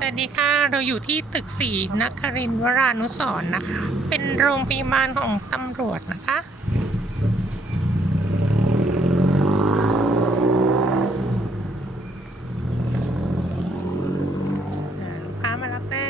สวัสดีค่ะเราอยู่ที่ตึกสีนครินทร์วรานุสรณ์นะคะ เป็นโรงพยาบาลของตำรวจนะคะ อ่าลูกค้ามารับแน่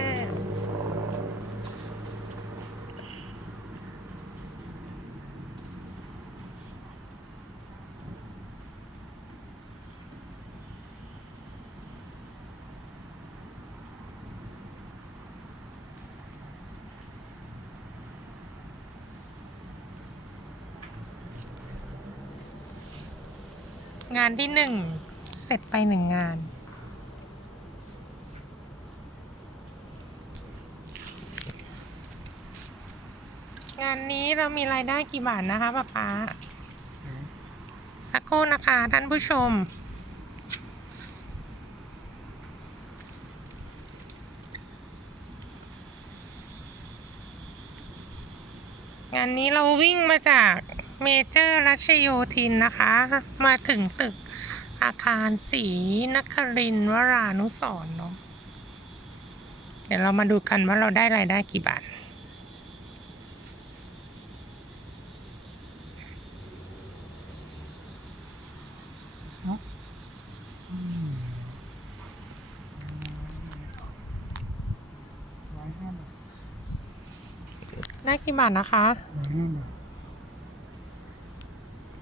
งานที่หนึ่งเสร็จไปหนึ่งงาน งานนี้เรามีรายได้กี่บาทนะคะป้าป๊าสักครู่นะคะ ท่านผู้ชม งานนี้เราวิ่งมาจาก เมเจอร์รัชโยธินนะคะ มาถึงตึกอาคารสีนครินวรานุสรณ์เนาะเดี๋ยวเรามาดูกันว่าเราได้รายได้กี่บาทร้อยห้าบาทได้กี่บาทนะคะ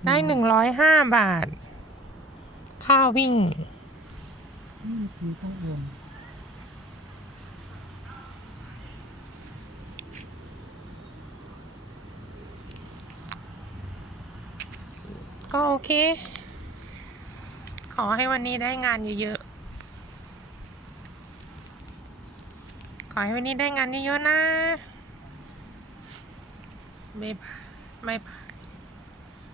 ได้หนึ่งร้อยห้าบาท ค่าวิ่งนี่เมื่อกี้ต้องโอนก็โอเค ขอให้วันนี้ได้งานเยอะๆ ขอให้วันนี้ได้งานเยอะๆนะบ๊ายบายบ๊ายบาย